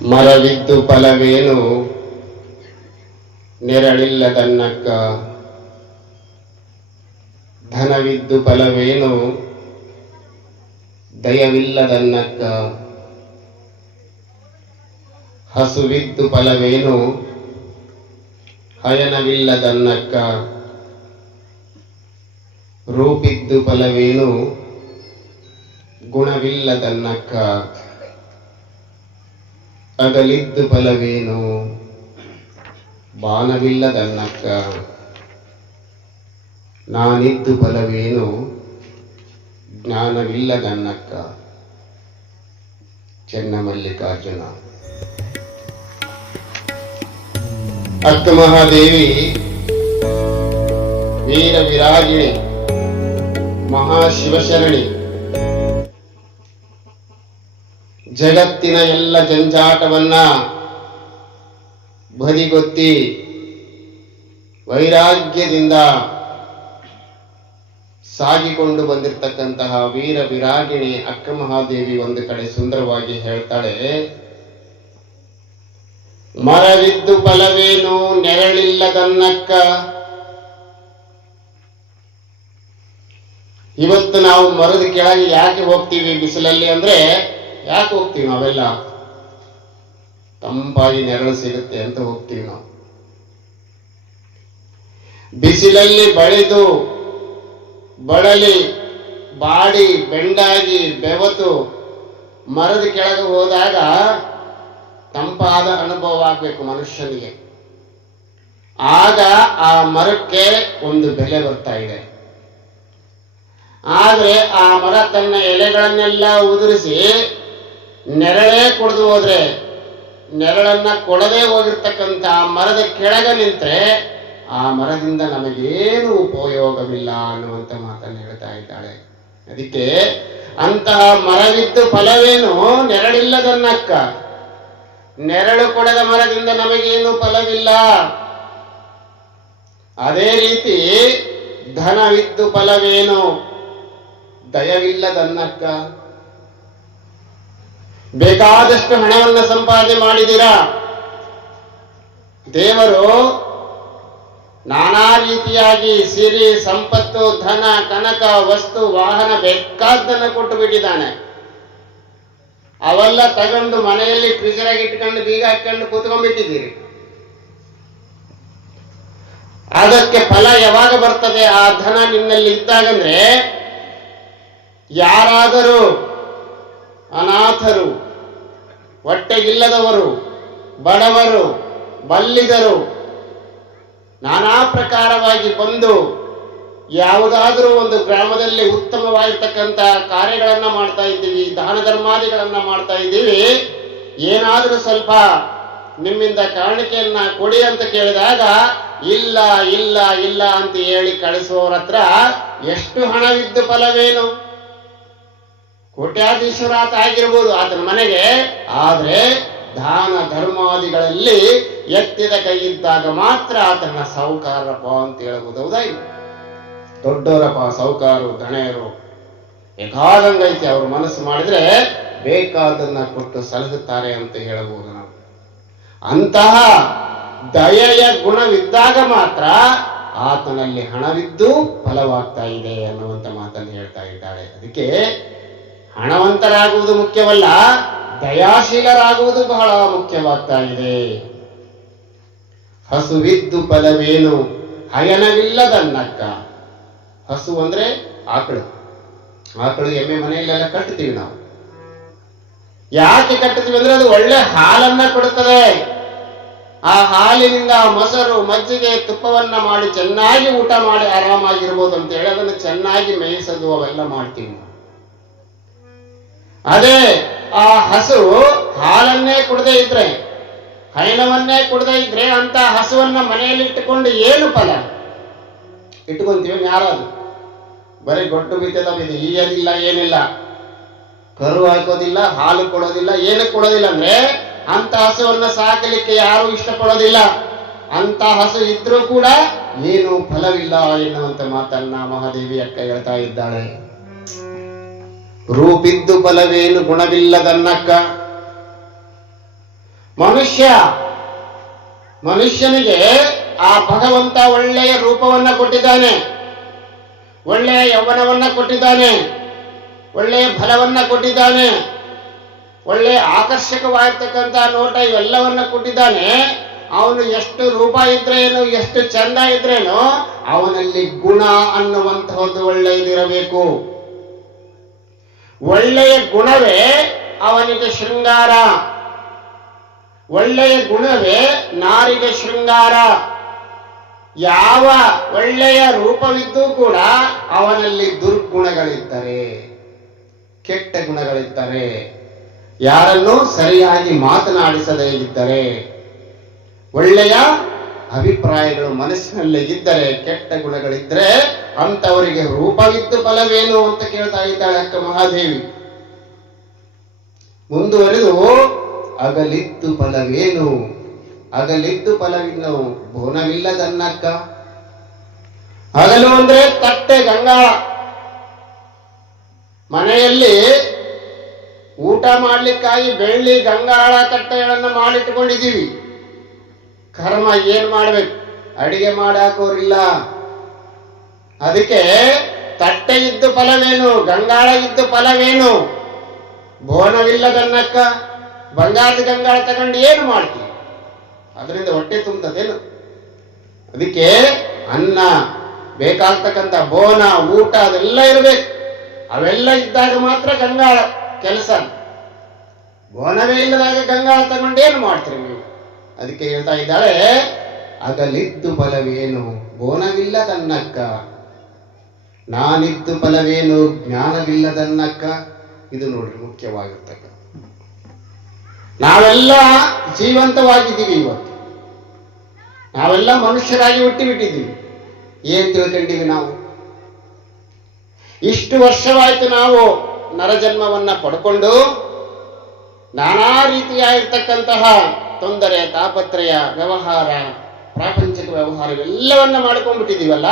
ಮರವಿದ್ದು ಫಲವೇನು ನೆರಳಿಲ್ಲದನ್ನಕ್ಕ, ಧನವಿದ್ದು ಫಲವೇನು ದಯವಿಲ್ಲದನ್ನಕ್ಕ, ಹಸುವಿದ್ದು ಫಲವೇನು ಹಯನವಿಲ್ಲದನ್ನಕ್ಕ, ರೂಪಿದ್ದು ಫಲವೇನು ಗುಣವಿಲ್ಲದನ್ನಕ್ಕ, ಅಗಲಿದ್ದು ಫಲವೇನು ಬಾಣವಿಲ್ಲದನ್ನಕ್ಕ, ನಾನಿದ್ದು ಫಲವೇನು ಜ್ಞಾನವಿಲ್ಲದನ್ನಕ್ಕ. ಚೆನ್ನಮಲ್ಲಿಕಾರ್ಜುನ. ಅಕ್ಕ ಮಹಾದೇವಿ ವೀರ ವಿರಾಗಿಣಿ, ಮಹಾಶಿವಶರಣಿ. ಜಗತ್ತಿನ ಎಲ್ಲ ಜಂಜಾಟವನ್ನ ಬದಿಗೊತ್ತಿ ವೈರಾಗ್ಯದಿಂದ ಸಾಗಿಕೊಂಡು ಬಂದಿರತಕ್ಕಂತಹ ವೀರ ವಿರಾಗಿಣಿ ಅಕ್ಕ ಮಹಾದೇವಿ ಒಂದು ಕಡೆ ಸುಂದರವಾಗಿ ಹೇಳ್ತಾಳೆ, ಮರವಿದ್ದು ಫಲವೇನು ನೆರಳಿಲ್ಲದನ್ನಕ್ಕ. ಇವತ್ತು ನಾವು ಮರದ ಕೆಳಗೆ ಯಾಕೆ ಹೋಗ್ತೀವಿ ಬಿಸಿಲಲ್ಲಿ ಅಂದ್ರೆ, ಯಾಕೆ ಹೋಗ್ತೀವಿ ನಾವೆಲ್ಲ? ತಂಪಾಗಿ ನೆರಳು ಸಿಗುತ್ತೆ ಅಂತ ಹೋಗ್ತೀವಿ ನಾವು. ಬಿಸಿಲಲ್ಲಿ ಬಳಿದು ಬಳಲಿ ಬಾಡಿ ಬೆಂಡಾಗಿ ಬೆವತು ಮರದ ಕೆಳಗೆ ಹೋದಾಗ ತಂಪಾದ ಅನುಭವ ಆಗ್ಬೇಕು ಮನುಷ್ಯನಿಗೆ. ಆಗ ಆ ಮರಕ್ಕೆ ಒಂದು ಬೆಲೆ ಬರ್ತಾ ಇದೆ. ಆದ್ರೆ ಆ ಮರ ತನ್ನ ಎಲೆಗಳನ್ನೆಲ್ಲ ಉದುರಿಸಿ ನೆರಳೇ ಕೊಡದು ಹೋದ್ರೆ, ನೆರಳನ್ನ ಕೊಡದೆ ಹೋಗಿರ್ತಕ್ಕಂಥ ಮರದ ಕೆಳಗೆ ನಿಂತ್ರೆ ಆ ಮರದಿಂದ ನಮಗೇನು ಉಪಯೋಗವಿಲ್ಲ ಅನ್ನುವಂತ ಮಾತನ್ನು ಹೇಳ್ತಾ ಇದ್ದಾಳೆ. ಅದಕ್ಕೆ ಅಂತಹ ಮರವಿದ್ದು ಫಲವೇನು ನೆರಳಿಲ್ಲದನ್ನಕ್ಕ. ನೆರಳು ಕೊಡದ ಮರದಿಂದ ನಮಗೇನು ಫಲವಿಲ್ಲ. ಅದೇ ರೀತಿ ಧನವಿದ್ದು ಫಲವೇನು ದಯವಿಲ್ಲದನ್ನಕ್ಕ. ಬೇಕಾದಷ್ಟು ಹಣವನ್ನು ಸಂಪಾದನೆ ಮಾಡಿದಿರಾ, ದೇವರು ನಾನಾ ರೀತಿಯಾಗಿ ಸಿರಿ ಸಂಪತ್ತು ಧನ ಕನಕ ವಸ್ತು ವಾಹನ ಬೇಕಾದ್ದನ್ನು ಕೊಟ್ಟು ಬಿಟ್ಟಿದ್ದಾನೆ. ಅವೆಲ್ಲ ತಗೊಂಡು ಮನೆಯಲ್ಲಿ ಫ್ರಿಜರಾಗಿ ಇಟ್ಕೊಂಡು ಬೀಗ ಹಾಕೊಂಡು ಕೂತ್ಕೊಂಡ್ಬಿಟ್ಟಿದ್ದೀರಿ. ಅದಕ್ಕೆ ಫಲ ಯಾವಾಗ ಬರ್ತದೆ? ಆ ಧನ ನಿನ್ನಲ್ಲಿ ಇದ್ದಾಗಂದ್ರೆ, ಯಾರಾದರೂ ಅನಾಥರು, ಹೊಟ್ಟೆಗಿಲ್ಲದವರು, ಬಡವರು, ಬಲ್ಲಿದರು ನಾನಾ ಪ್ರಕಾರವಾಗಿ ಬಂದು ಯಾವುದಾದ್ರೂ ಒಂದು ಗ್ರಾಮದಲ್ಲಿ ಉತ್ತಮವಾಗಿರ್ತಕ್ಕಂಥ ಕಾರ್ಯಗಳನ್ನ ಮಾಡ್ತಾ ಇದ್ದೀವಿ, ದಾನ ಧರ್ಮಾದಿಗಳನ್ನ ಮಾಡ್ತಾ ಇದ್ದೀವಿ, ಏನಾದ್ರೂ ಸ್ವಲ್ಪ ನಿಮ್ಮಿಂದ ಕಾಣಿಕೆಯನ್ನ ಕೊಡಿ ಅಂತ ಕೇಳಿದಾಗ ಇಲ್ಲ ಇಲ್ಲ ಇಲ್ಲ ಅಂತ ಹೇಳಿ ಕಳಿಸುವವರ ಹತ್ರ ಎಷ್ಟು ಹಣವಿದ್ದು ಫಲವೇನು? ಕೋಟ್ಯಾಧೀಶ್ವರಾತ ಆಗಿರ್ಬೋದು ಆತನ ಮನೆಗೆ, ಆದ್ರೆ ದಾನ ಧರ್ಮಾದಿಗಳಲ್ಲಿ ಎತ್ತಿದ ಕೈ ಇದ್ದಾಗ ಮಾತ್ರ ಆತನ ಸಾಹುಕಾರಪ್ಪ ಅಂತ ಹೇಳ್ಬೋದು. ಹೌದಾ? ದೊಡ್ಡವರಪ್ಪ ಸಾಹುಕಾರರು ದಣೆಯರು ಬೇಕಾದಂಗೈತಿ, ಅವರು ಮನಸ್ಸು ಮಾಡಿದ್ರೆ ಬೇಕಾದನ್ನ ಕೊಟ್ಟು ಸಲಹುತ್ತಾರೆ ಅಂತ ಹೇಳಬಹುದು ನಾವು. ಅಂತಹ ದಯೆಯ ಗುಣವಿದ್ದಾಗ ಮಾತ್ರ ಆತನಲ್ಲಿ ಹಣವಿದ್ದು ಫಲವಾಗ್ತಾ ಇದೆ ಅನ್ನುವಂತ ಮಾತನ್ನು ಹೇಳ್ತಾ ಇದ್ದಾಳೆ. ಅದಕ್ಕೆ ಹಣವಂತರಾಗುವುದು ಮುಖ್ಯವಲ್ಲ, ದಯಾಶೀಲರಾಗುವುದು ಬಹಳ ಮುಖ್ಯವಾಗ್ತಾ ಇದೆ. ಹಸುವಿದ್ದು ಫಲವೇನು ಹಯನವಿಲ್ಲದನ್ನಕ್ಕ. ಹಸು ಅಂದ್ರೆ ಆಕಳು. ಆಕಳು ಎಮ್ಮೆ ಮನೆಯಲ್ಲೆಲ್ಲ ಕಟ್ತೀವಿ ನಾವು. ಯಾಕೆ ಕಟ್ತೀವಿ ಅಂದ್ರೆ ಅದು ಒಳ್ಳೆ ಹಾಲನ್ನ ಕೊಡುತ್ತದೆ. ಆ ಹಾಲಿನಿಂದ ಮೊಸರು ಮಜ್ಜಿಗೆ ತುಪ್ಪವನ್ನ ಮಾಡಿ ಚೆನ್ನಾಗಿ ಊಟ ಮಾಡಿ ಆರಾಮಾಗಿರ್ಬೋದು ಅಂತ ಹೇಳಿ ಅದನ್ನು ಚೆನ್ನಾಗಿ ಮೇಯಿಸೋದು ಅವೆಲ್ಲ ಮಾಡ್ತೀವಿ ನಾವು. ಅದೇ ಆ ಹಸು ಹಾಲನ್ನೇ ಕುಡದೇ ಇದ್ರೆ, ಹೈನವನ್ನೇ ಕುಡದೇ ಇದ್ರೆ ಅಂತ ಹಸುವನ್ನ ಮನೆಯಲ್ಲಿ ಇಟ್ಟುಕೊಂಡು ಏನು ಫಲ? ಇಟ್ಕೊಂತೀವಿ ಯಾರಾದ್ರು? ಬರೀ ಗೊಟ್ಟು ಬಿತ್ತದ ಈಯದಿಲ್ಲ, ಏನಿಲ್ಲ, ಕರು ಹಾಕೋದಿಲ್ಲ, ಹಾಲು ಕೊಡೋದಿಲ್ಲ, ಏನು ಕೊಡೋದಿಲ್ಲ ಅಂದ್ರೆ ಅಂತ ಹಸುವನ್ನ ಸಾಕಲಿಕ್ಕೆ ಯಾರು ಇಷ್ಟಪಡೋದಿಲ್ಲ. ಅಂತ ಹಸು ಇದ್ರೂ ಕೂಡ ಏನು ಫಲವಿಲ್ಲ ಎನ್ನುವಂತ ಮಾತನ್ನ ಮಹಾದೇವಿ ಅಕ್ಕ ಹೇಳ್ತಾ ಇದ್ದಾಳೆ. ರೂಪಿದ್ದು ಫಲವೇನು ಗುಣವಿಲ್ಲದನ್ನಕ್ಕ. ಮನುಷ್ಯನಿಗೆ ಆ ಭಗವಂತ ಒಳ್ಳೆಯ ರೂಪವನ್ನ ಕೊಟ್ಟಿದ್ದಾನೆ, ಒಳ್ಳೆಯ ಯೌವನವನ್ನ ಕೊಟ್ಟಿದ್ದಾನೆ, ಒಳ್ಳೆಯ ಫಲವನ್ನ ಕೊಟ್ಟಿದ್ದಾನೆ, ಒಳ್ಳೆಯ ಆಕರ್ಷಕವಾಗಿರ್ತಕ್ಕಂಥ ನೋಟ ಇವೆಲ್ಲವನ್ನ ಕೊಟ್ಟಿದ್ದಾನೆ. ಅವನು ಎಷ್ಟು ರೂಪ ಇದ್ರೇನು, ಎಷ್ಟು ಚಂದ ಇದ್ರೇನು, ಅವನಲ್ಲಿ ಗುಣ ಅನ್ನುವಂತಹದ್ದು ಒಳ್ಳೆಯದಿರಬೇಕು. ಒಳ್ಳೆಯ ಗುಣವೇ ಅವನಿಗೆ ಶೃಂಗಾರ, ಒಳ್ಳೆಯ ಗುಣವೇ ನಾರಿಗೆ ಶೃಂಗಾರ. ಯಾವ ಒಳ್ಳೆಯ ರೂಪವಿದ್ದೂ ಕೂಡ ಅವನಲ್ಲಿ ದುರ್ಗುಣಗಳಿದ್ದರೆ, ಕೆಟ್ಟ ಗುಣಗಳಿದ್ದರೆ, ಯಾರನ್ನೂ ಸರಿಯಾಗಿ ಮಾತನಾಡಿಸದೇ ಇದ್ದರೆ, ಒಳ್ಳೆಯ ಅಭಿಪ್ರಾಯಗಳು ಮನಸ್ಸಿನಲ್ಲಿ ಇದ್ದರೆ, ಕೆಟ್ಟ ಗುಣಗಳಿದ್ದರೆ ಅಂತವರಿಗೆ ರೂಪವಿದ್ದು ಫಲವೇನು ಅಂತ ಕೇಳ್ತಾ ಇದ್ದಾಳೆ ಅಕ್ಕ ಮಹಾದೇವಿ. ಮುಂದುವರೆದು ಅಗಲಿದ್ದು ಫಲವೇನು, ಅಗಲಿದ್ದು ಫಲವಿನ್ನು ಬೋನವಿಲ್ಲದನ್ನಕ್ಕ. ಹಗಲು ಅಂದ್ರೆ ತಟ್ಟೆ ಗಂಗಾಳ. ಮನೆಯಲ್ಲಿ ಊಟ ಮಾಡ್ಲಿಕ್ಕಾಗಿ ಬೆಳ್ಳಿ ಗಂಗಾಳ ತಟ್ಟೆಗಳನ್ನು ಮಾಡಿಟ್ಟುಕೊಂಡಿದ್ದೀವಿ. ಕರ್ಮ ಏನ್ ಮಾಡ್ಬೇಕು, ಅಡಿಗೆ ಮಾಡಾಕೋರಿಲ್ಲ. ಅದಕ್ಕೆ ತಟ್ಟೆ ಇದ್ದು ಫಲವೇನು, ಗಂಗಾಳ ಇದ್ದು ಫಲವೇನು, ಬೋನವಿಲ್ಲದನ್ನಕ್ಕ. ಬಂಗಾರದ ಗಂಗಾಳ ತಗೊಂಡು ಏನು ಮಾಡ್ತೀವಿ, ಅದರಿಂದ ಹೊಟ್ಟೆ ತುಂಬತದೇನು? ಅದಕ್ಕೆ ಅನ್ನ ಬೇಕಾಗ್ತಕ್ಕಂಥ ಬೋನ, ಊಟ ಅದೆಲ್ಲ ಇರಬೇಕು. ಅವೆಲ್ಲ ಇದ್ದಾಗ ಮಾತ್ರ ಗಂಗಾಳ ಕೆಲಸ. ಬೋನವೇ ಇಲ್ಲದಾಗ ಗಂಗಾಳ ತಗೊಂಡೇನು ಮಾಡ್ತೀರಿ ನೀವು? ಅದಕ್ಕೆ ಹೇಳ್ತಾ ಇದ್ದಾಳೆ, ಅಗಲಿದ್ದು ಫಲವೇನು ಬೋನವಿಲ್ಲದನ್ನಕ್ಕ, ನಾನಿದ್ದು ಫಲವೇನು ಜ್ಞಾನವಿಲ್ಲದನ್ನಕ್ಕ. ಇದು ನೋಡ್ರಿ ಮುಖ್ಯವಾಗಿರ್ತಕ್ಕ. ನಾವೆಲ್ಲ ಜೀವಂತವಾಗಿದ್ದೀವಿ ಇವತ್ತು, ನಾವೆಲ್ಲ ಮನುಷ್ಯರಾಗಿ ಹುಟ್ಟಿಬಿಟ್ಟಿದ್ದೀವಿ. ಏನ್ ತಿಳ್ಕೊಂಡಿವಿ ನಾವು? ಇಷ್ಟು ವರ್ಷವಾಯ್ತು ನಾವು ನರಜನ್ಮವನ್ನ ಪಡ್ಕೊಂಡು ನಾನಾ ರೀತಿಯಾಗಿರ್ತಕ್ಕಂತಹ ತೊಂದರೆ, ತಾಪತ್ರಯ, ವ್ಯವಹಾರ, ಪ್ರಾಪಂಚಿಕ ವ್ಯವಹಾರ ಇವೆಲ್ಲವನ್ನ ಮಾಡ್ಕೊಂಡ್ಬಿಟ್ಟಿದೀವಲ್ಲ.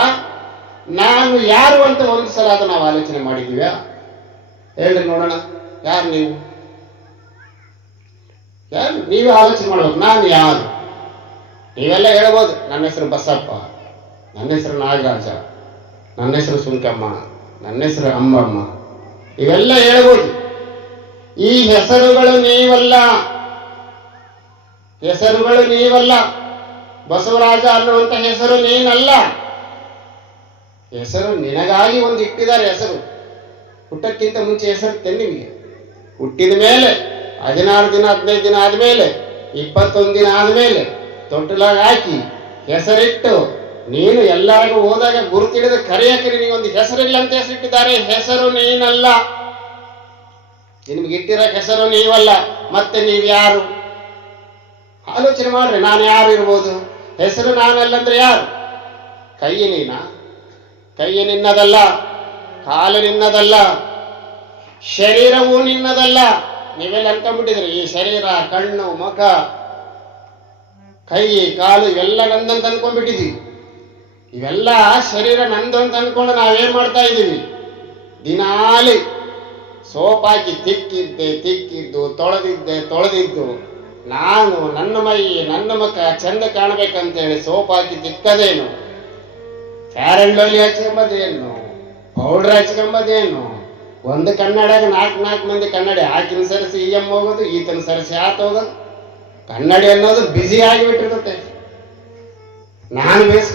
ನಾನು ಯಾರು ಅಂತ ಒಂದು ಸಲ ಅದು ನಾವು ಆಲೋಚನೆ ಮಾಡಿದೀವ? ಹೇಳ್ರಿ ನೋಡೋಣ. ಯಾರು ನೀವು? ಯಾರು? ನೀವೇ ಆಲೋಚನೆ ಮಾಡ್ಬೇಕು. ನಾನು ಯಾರು? ನೀವೆಲ್ಲ ಹೇಳ್ಬೋದು, ನನ್ನ ಹೆಸರು ಬಸಪ್ಪ, ನನ್ನ ಹೆಸರು ನಾಗರಾಜ, ನನ್ನ ಹೆಸರು ಸುಂಕಮ್ಮ, ನನ್ನ ಹೆಸರು ಅಂಬಮ್ಮ, ಇವೆಲ್ಲ ಹೇಳ್ಬೋದು. ಈ ಹೆಸರುಗಳು ನೀವಲ್ಲ, ಹೆಸರುಗಳು ನೀವಲ್ಲ. ಬಸವರಾಜ ಅನ್ನುವಂಥ ಹೆಸರು ನೀನಲ್ಲ. ಹೆಸರು ನಿನಗಾಗಿ ಒಂದು ಇಟ್ಟಿದ್ದಾರೆ. ಹೆಸರು ಹುಟ್ಟಕ್ಕಿಂತ ಮುಂಚೆ ಹೆಸರು ನಿಮಗೆ. ಹುಟ್ಟಿದ ಮೇಲೆ 16 ದಿನ 15 ದಿನ ಆದ್ಮೇಲೆ 21 ದಿನ ಆದ್ಮೇಲೆ ತೊಟ್ಟಲಾಗ ಹಾಕಿ ಹೆಸರಿಟ್ಟು ನೀನು ಎಲ್ಲರಿಗೂ ಹೋದಾಗ ಗುರುತಿಡಿದ ಕರೆಯಕ್ಕೆ ನಿನಗೊಂದು ಹೆಸರಿಲ್ಲ ಅಂತ ಹೆಸರಿಟ್ಟಿದ್ದಾರೆ. ಹೆಸರು ನೀನಲ್ಲ. ನಿಮ್ಗೆ ಇಟ್ಟಿರೋ ಹೆಸರು ನೀವಲ್ಲ. ಮತ್ತೆ ನೀವ್ಯಾರು? ಆಲೋಚನೆ ಮಾಡ್ರಿ. ನಾನು ಯಾರು ಇರ್ಬೋದು? ಹೆಸರು ನಾನಲ್ಲಂದ್ರೆ ಯಾರು? ಕೈ ನೀನ? ಕೈ ನಿನ್ನದಲ್ಲ, ಕಾಲು ನಿನ್ನದಲ್ಲ, ಶರೀರವೂ ನಿನ್ನದಲ್ಲ. ನೀವೆಲ್ಲ ಅನ್ಕೊಂಡ್ಬಿಟ್ಟಿದ್ರಿ ಈ ಶರೀರ, ಕಣ್ಣು, ಮುಖ, ಕೈ, ಕಾಲು ಇವೆಲ್ಲ ನಂದಂತ ಅನ್ಕೊಂಡ್ಬಿಟ್ಟಿದೀವಿ. ಇವೆಲ್ಲ ಶರೀರ ನಂದು ಅಂತ ಅನ್ಕೊಂಡು ನಾವೇನ್ ಮಾಡ್ತಾ ಇದ್ದೀವಿ? ದಿನಾಲಿ ಸೋಪಾಕಿ ತಿಕ್ಕಿದ್ದು ತೊಳೆದಿದ್ದು ನಾನು ನನ್ನ ಮೈ ನನ್ನ ಮುಖ ಚಂದ ಕಾಣಬೇಕಂತೇಳಿ ಸೋಪಾಕಿ ತಿಕ್ಕದೇನು, ಫೇರ್ ಅಂಡ್ ಲವ್ಲಿ ಹಚ್ಕೊಂಬದೇನು, ಪೌಡರ್ ಹಚ್ಕೊಂಬದೇನು, ಒಂದು ಕನ್ನಡಿಯಾಗ 4 ಮಂದಿ ಕನ್ನಡಿ ಆಕಿನ ಸರಿಸಿ ಹೋಗೋದು, ಈತನ ಸರಿಸಿ ಆತ ಹೋಗೋದು. ಕನ್ನಡಿ ಅನ್ನೋದು ಬ್ಯುಸಿ ಆಗಿಬಿಟ್ಟಿರುತ್ತೆ. ನಾನು ಬೇಸ್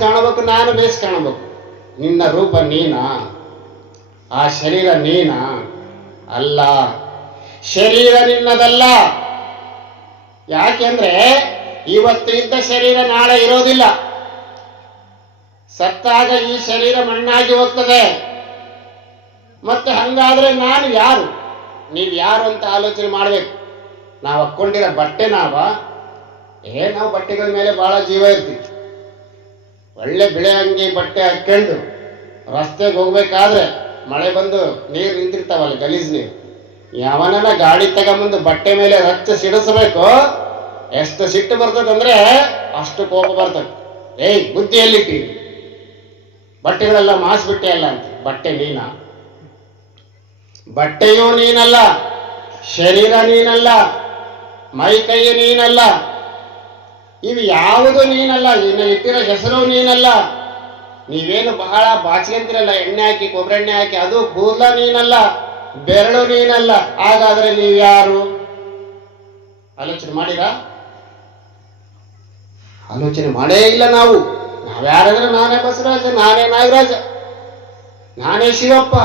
ಕಾಣಬೇಕು. ನಿನ್ನ ರೂಪ ನೀನಾ? ಆ ಶರೀರ ನೀನಾ? ಅಲ್ಲ, ಶರೀರ ನಿನ್ನದಲ್ಲ. ಯಾಕೆಂದ್ರೆ ಇವತ್ತು ಇದ್ದ ಶರೀರ ನಾಳೆ ಇರೋದಿಲ್ಲ. ಸತ್ತಾಗ ಈ ಶರೀರ ಮಣ್ಣಾಗಿ ಹೋಗ್ತದೆ. ಮತ್ತೆ ಹಂಗಾದ್ರೆ ನಾನು ಯಾರು? ನೀವು ಯಾರು ಅಂತ ಆಲೋಚನೆ ಮಾಡ್ಬೇಕು. ನಾವು ಹಾಕ್ಕೊಂಡಿರೋ ಬಟ್ಟೆ ನಾವು ಬಟ್ಟೆಗಳ ಮೇಲೆ ಬಹಳ ಜೀವ ಇರ್ತೀವಿ. ಒಳ್ಳೆ ಬಿಳೆ ಅಂಗಿ ಬಟ್ಟೆ ಹಾಕೊಂಡು ರಸ್ತೆಗೆ ಹೋಗ್ಬೇಕಾದ್ರೆ ಮಳೆ ಬಂದು ನೀರು ನಿಂತಿರ್ತಾವಲ್ಲ, ಗಲೀಜ್ ನೀರು, ಯಾವನ ಗಾಡಿ ತಗೊಂಬಂದು ಬಟ್ಟೆ ಮೇಲೆ ರಚ್ಚ ಸಿಡಿಸಬೇಕು. ಎಷ್ಟು ಸಿಟ್ಟು ಬರ್ತದಂದ್ರೆ ಅಷ್ಟು ಕೋಪ ಬರ್ತದೆ. ಬುದ್ಧಿ ಎಲ್ಲಿಟ್ಟಿ? ಬಟ್ಟೆಗಳೆಲ್ಲ ಮಾಸ್ಬಿಟ್ಟೆ ಅಲ್ಲ ಅಂತ. ಬಟ್ಟೆ ನೀನಾ? ಬಟ್ಟೆಯೂ ನೀನಲ್ಲ, ಶರೀರ ನೀನಲ್ಲ. ಮೈ ಕೈ ನೀನಲ್ಲ, ಇವು ಯಾವುದು ನೀನಲ್ಲ, ಇನ್ನು ಇಟ್ಟಿರೋ ಹೆಸರು ನೀನಲ್ಲ. ನೀವೇನು ಬಹಳ ಬಾಚಿಗೆಂತಿರಲ್ಲ, ಎಣ್ಣೆ ಹಾಕಿ ಕೊಬ್ಬರಿ ಎಣ್ಣೆ ಹಾಕಿ, ಅದು ಕೂದಲ ನೀನಲ್ಲ, ಬೆರಳು ನೀನಲ್ಲ. ಹಾಗಾದ್ರೆ ನೀವು ಯಾರು? ಆಲೋಚನೆ ಮಾಡಿರಾ? ಆಲೋಚನೆ ಮಾಡೇ ಇಲ್ಲ ನಾವು. ನಾವ್ಯಾರಂದ್ರೆ ನಾನೇ ಬಸವರಾಜ, ನಾನೇ ನಾಗರಾಜ, ನಾನೇ ಶಿವಪ್ಪ,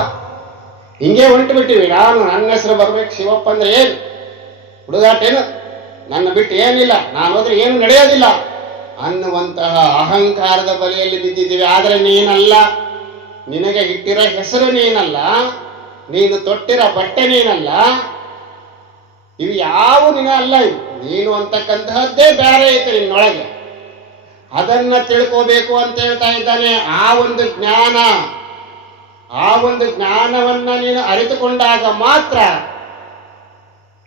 ಹಿಂಗೆ ಹೊಂಟು ಬಿಟ್ಟಿವಿ. ನನ್ನ ಹೆಸರು ಬರ್ಬೇಕು ಶಿವಪ್ಪ ಅಂದ್ರೆ ಏನು ಹುಡುಗಾಟೇನು? ನನ್ನ ಬಿಟ್ಟು ಏನಿಲ್ಲ, ನಾನು ಹೋದ್ರೆ ಏನು ನಡೆಯೋದಿಲ್ಲ ಅನ್ನುವಂತಹ ಅಹಂಕಾರದ ಬಲೆಯಲ್ಲಿ ಬಿದ್ದಿದ್ದೀವಿ. ಆದರೆ ನೀನಲ್ಲ, ನಿನಗೆ ಇಟ್ಟಿರೋ ಹೆಸರು ನೀನಲ್ಲ, ನೀನು ತೊಟ್ಟಿರೋ ಬಟ್ಟೆ ನೀನಲ್ಲ, ಇವು ಯಾವ ನಿನ್ನ ಅಲ್ಲ. ಇವು ನೀನು ಅಂತಕ್ಕಂತಹದ್ದೇ ಬೇರೆ ಐತೆ ನಿನ್ನೊಳಗೆ. ಅದನ್ನ ತಿಳ್ಕೋಬೇಕು ಅಂತ ಹೇಳ್ತಾ ಇದ್ದಾನೆ. ಆ ಒಂದು ಜ್ಞಾನ, ಆ ಒಂದು ಜ್ಞಾನವನ್ನ ನೀನು ಅರಿತುಕೊಂಡಾಗ ಮಾತ್ರ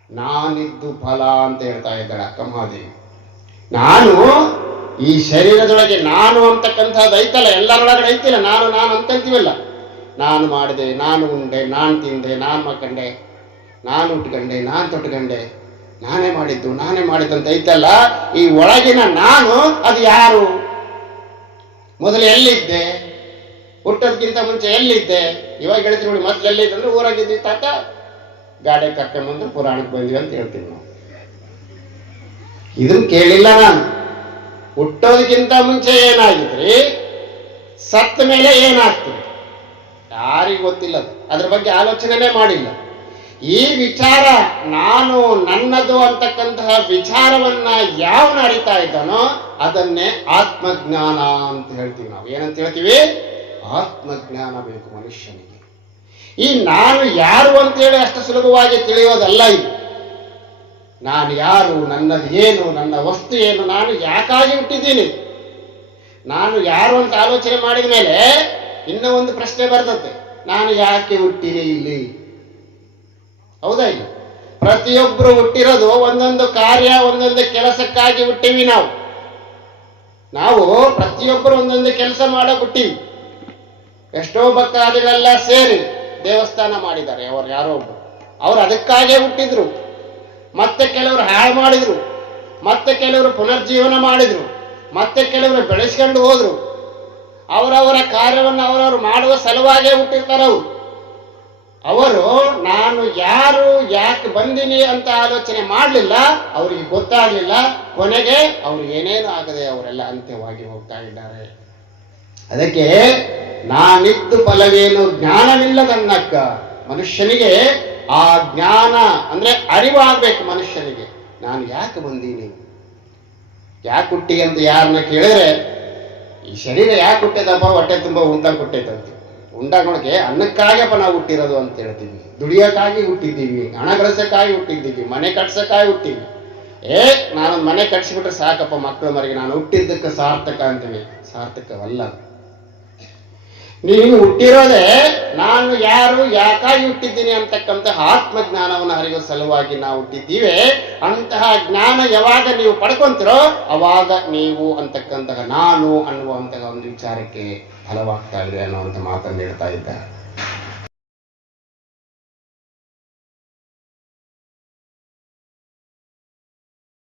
ನಾನಿದ್ದು ಫಲ ಅಂತ ಹೇಳ್ತಾ ಇದ್ದಾಳೆ ಅಕ್ಕಮಹಾದೇವಿ. ನಾನು ಈ ಶರೀರದೊಳಗೆ ನಾನು ಅಂತಕ್ಕಂಥದ್ದು ಐತಲ್ಲ, ಎಲ್ಲರೊಳಗಡೆ ಐತಿಲ್ಲ. ನಾನು ನಾನು ಅಂತಂತೀವಲ್ಲ, ನಾನು ಮಾಡಿದೆ, ನಾನು ಉಂಡೆ, ನಾನು ತಿಂದೆ, ನಾನು ಮಕ್ಕಂಡೆ, ನಾನು ಉಟ್ಕೊಂಡೆ, ನಾನು ತೊಟ್ಕೊಂಡೆ, ನಾನೇ ಮಾಡಿದ್ದಂತ ಐತಲ್ಲ. ಈ ಒಳಗಿನ ನಾನು ಅದು ಯಾರು? ಮೊದಲು ಎಲ್ಲಿದ್ದೆ? ಹುಟ್ಟೋದಕ್ಕಿಂತ ಮುಂಚೆ ಎಲ್ಲಿದ್ದೆ? ಇವಾಗ ಹೇಳ್ತೀವಿ ನೋಡಿ, ಮೊದಲು ಎಲ್ಲಿದ್ದಂದ್ರೆ ಊರಾಗಿದ್ದಿ ತಾತ, ಗಾಡಿ ಕರ್ಕೊಂಬಂದು ಪುರಾಣಕ್ಕೆ ಬಂದ್ವಿ ಅಂತ ಹೇಳ್ತೀವಿ ನಾವು. ಇದನ್ನು ಕೇಳಿಲ್ಲ ನಾನು. ಹುಟ್ಟೋದಕ್ಕಿಂತ ಮುಂಚೆ ಏನಾಗಿದ್ರಿ, ಸತ್ತ ಮೇಲೆ ಏನಾಗ್ತದೆ ಯಾರಿಗೂ ಗೊತ್ತಿಲ್ಲ. ಅದ್ರ ಬಗ್ಗೆ ಆಲೋಚನೆ ಮಾಡಿಲ್ಲ. ಈ ವಿಚಾರ ನಾನು ನನ್ನದು ಅಂತಕ್ಕಂತಹ ವಿಚಾರವನ್ನ ಯಾವನ ಅರಿತಾ ಇದ್ದಾನೋ ಅದನ್ನೇ ಆತ್ಮಜ್ಞಾನ ಅಂತ ಹೇಳ್ತೀವಿ ನಾವು. ಏನಂತ ಹೇಳ್ತೀವಿ? ಆತ್ಮಜ್ಞಾನ ಬೇಕು ಮನುಷ್ಯನಿಗೆ. ಈ ನಾನು ಯಾರು ಅಂತೇಳಿ ಅಷ್ಟು ಸುಲಭವಾಗಿ ತಿಳಿಯೋದಲ್ಲ ಇದು. ನಾನು ಯಾರು, ನನ್ನದು ಏನು, ನನ್ನ ವಸ್ತು ಏನು, ನಾನು ಯಾಕಾಗಿ ಹುಟ್ಟಿದ್ದೀನಿ, ನಾನು ಯಾರು ಅಂತ ಆಲೋಚನೆ ಮಾಡಿದ ಮೇಲೆ ಇನ್ನೂ ಒಂದು ಪ್ರಶ್ನೆ ಬರ್ತದೆ, ನಾನು ಯಾಕೆ ಹುಟ್ಟಿದೆ ಇಲ್ಲಿ? ಹೌದಾ? ಇಲ್ಲ, ಪ್ರತಿಯೊಬ್ಬರು ಹುಟ್ಟಿರೋದು ಒಂದೊಂದು ಕಾರ್ಯ, ಒಂದೊಂದು ಕೆಲಸಕ್ಕಾಗಿ ಹುಟ್ಟಿವಿ ನಾವು ಪ್ರತಿಯೊಬ್ಬರು ಒಂದೊಂದು ಕೆಲಸ ಮಾಡೋ ಹುಟ್ಟಿವಿ. ಎಷ್ಟೋ ಭಕ್ತಾದಿಗಳೆಲ್ಲ ಸೇರಿ ದೇವಸ್ಥಾನ ಮಾಡಿದ್ದಾರೆ. ಅವರು ಯಾರೋ ಒಬ್ರು, ಅವ್ರು ಅದಕ್ಕಾಗೇ ಹುಟ್ಟಿದ್ರು. ಮತ್ತೆ ಕೆಲವರು ಹಾಳು ಮಾಡಿದ್ರು, ಮತ್ತೆ ಕೆಲವರು ಪುನರ್ಜೀವನ ಮಾಡಿದ್ರು, ಮತ್ತೆ ಕೆಲವರು ಬೆಳೆಸ್ಕೊಂಡು ಹೋದ್ರು. ಅವರವರ ಕಾರ್ಯವನ್ನು ಅವರವರು ಮಾಡುವ ಸಲುವಾಗೇ ಹುಟ್ಟಿರ್ತಾರೆ ಅವರು ನಾನು ಯಾರು, ಯಾಕೆ ಬಂದಿನಿ ಅಂತ ಆಲೋಚನೆ ಮಾಡಲಿಲ್ಲ, ಅವರಿಗೆ ಗೊತ್ತಾಗಲಿಲ್ಲ. ಕೊನೆಗೆ ಅವರು ಏನೇನು ಆಗದೆ ಅವರೆಲ್ಲ ಅಂತ್ಯವಾಗಿ ಹೋಗ್ತಾ ಇದ್ದಾರೆ. ಅದಕ್ಕೆ ನಾನಿದ್ದು ಫಲವೇನು ಜ್ಞಾನವಿಲ್ಲದನ್ನಕ್ಕ. ಮನುಷ್ಯನಿಗೆ ಆ ಜ್ಞಾನ ಅಂದ್ರೆ ಅರಿವಾಗಬೇಕು ಮನುಷ್ಯನಿಗೆ. ನಾನು ಯಾಕೆ ಬಂದೀನಿ, ಯಾಕೆ ಹುಟ್ಟಿ ಅಂತ ಯಾರನ್ನ ಕೇಳಿದ್ರೆ, ಈ ಶರೀರ ಯಾಕೆ ಹುಟ್ಟಿದಪ್ಪ, ಹೊಟ್ಟೆ ತುಂಬ ಉಂಡ ಕೊಟ್ಟೈತಂತೆ. ಉಂಡಾಗೋಣಕ್ಕೆ ಅನ್ನಕ್ಕಾಗಪ್ಪ ನಾವು ಹುಟ್ಟಿರೋದು ಅಂತ ಹೇಳ್ತೀವಿ. ದುಡಿಯೋಕ್ಕಾಗಿ ಹುಟ್ಟಿದ್ದೀವಿ, ಹಣ ಗಳಿಸಕ್ಕಾಗಿ ಹುಟ್ಟಿದ್ದೀವಿ, ಮನೆ ಕಟ್ಸಕ್ಕಾಗಿ ಹುಟ್ಟಿದ್ವಿ. ನಾನೊಂದು ಮನೆ ಕಟ್ಸಿಬಿಟ್ರೆ ಸಾಕಪ್ಪ ಮಕ್ಕಳ ಮರಿಗೆ, ನಾನು ಹುಟ್ಟಿದ್ದಕ್ಕೆ ಸಾರ್ಥಕ ಅಂತೀವಿ. ಸಾರ್ಥಕವಲ್ಲ. ನೀನು ಹುಟ್ಟಿರೋದೇ ನಾನು ಯಾರು, ಯಾಕಾಗಿ ಹುಟ್ಟಿದ್ದೀನಿ ಅಂತಕ್ಕಂತಹ ಆತ್ಮಜ್ಞಾನವನ್ನು ಅರಿಯುವ ಸಲುವಾಗಿ ನಾವು ಹುಟ್ಟಿದ್ದೀವಿ. ಅಂತಹ ಜ್ಞಾನ ಯಾವಾಗ ನೀವು ಪಡ್ಕೊಂತೀರೋ ಅವಾಗ ನೀವು ಅಂತಕ್ಕಂತಹ ನಾನು ಅನ್ನುವಂತಹ ಒಂದು ವಿಚಾರಕ್ಕೆ ಫಲವಾಗ್ತಾ ಇದೆ ಅನ್ನುವಂಥ ಮಾತನ್ನು ಹೇಳ್ತಾ ಇದ್ದಾರೆ.